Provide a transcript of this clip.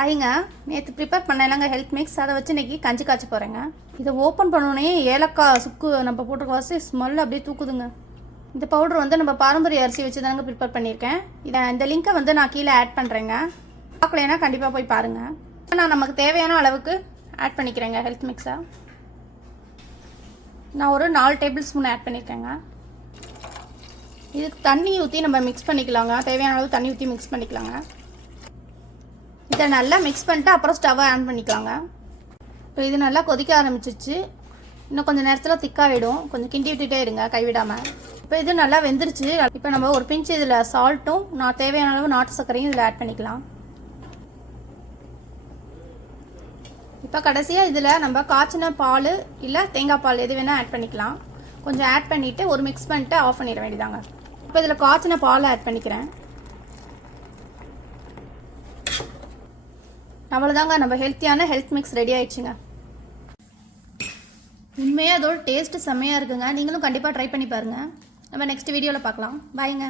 ஐங்க நேற்று ப்ரிப்பேர் பண்ணலாங்க health mix அதை வச்சு இன்றைக்கி கஞ்சி காய்ச்ச போகிறேங்க. இதை ஓப்பன் பண்ணோன்னே ஏலக்காய் சுக்கு நம்ம போட்டு வாசி ஸ்மெல் அப்படியே தூக்குதுங்க. இந்த பவுடர் வந்து நம்ம பாரம்பரிய அரிசி வச்சு தாங்க ப்ரிப்பேர் பண்ணியிருக்கேன். இந்த லிங்க்கை வந்து நான் கீழே ஆட் பண்ணுறேங்க. பார்க்கலைன்னா கண்டிப்பாக போய் பாருங்கள். நான் நமக்கு தேவையான அளவுக்கு ஆட் பண்ணிக்கிறேங்க ஹெல்த் மிக்ஸை. நான் ஒரு 4 டேபிள் ஸ்பூன் ஆட் பண்ணியிருக்கேங்க. இதுக்கு தண்ணி ஊற்றி நம்ம மிக்ஸ் பண்ணிக்கலாங்க. தேவையான அளவு தண்ணி ஊற்றி மிக்ஸ் பண்ணிக்கலாங்க. இதை நல்லா மிக்ஸ் பண்ணிட்டு அப்புறம் ஸ்டவ்வை ஆன் பண்ணிக்கலாங்க. இப்போ இது நல்லா கொதிக்க ஆரம்பிச்சிச்சு. இன்னும் கொஞ்சம் நேரத்தில் திக்காகிடும். கொஞ்சம் கிண்டி விட்டுட்டே இருங்க கைவிடாமல். இப்போ இது நல்லா வெந்துருச்சு. இப்போ நம்ம ஒரு பிஞ்சு இதில் சால்ட்டும் தேவையான அளவு நாட்டு சர்க்கரையும் இதில் ஆட் பண்ணிக்கலாம். இப்போ கடைசியாக இதில் நம்ம காய்ச்சின பால் இல்லை தேங்காய் பால் எது வேணால் ஆட் பண்ணிக்கலாம். கொஞ்சம் ஆட் பண்ணிவிட்டு ஒரு மிக்ஸ் பண்ணிட்டு ஆஃப் பண்ணிட வேண்டியதாங்க. இப்போ இதில் காய்ச்சின பால் ஆட் பண்ணிக்கிறேன். அவ்வளோதாங்க, நம்ம ஹெல்த்தியான ஹெல்த் மிக்ஸ் ரெடி ஆயிடுச்சுங்க. உண்மையாக அதோட டேஸ்ட்டு செம்மையாக இருக்குங்க. நீங்களும் கண்டிப்பாக ட்ரை பண்ணி பாருங்கள். நம்ம நெக்ஸ்ட் வீடியோவில் பார்க்கலாம். பாய்ங்க.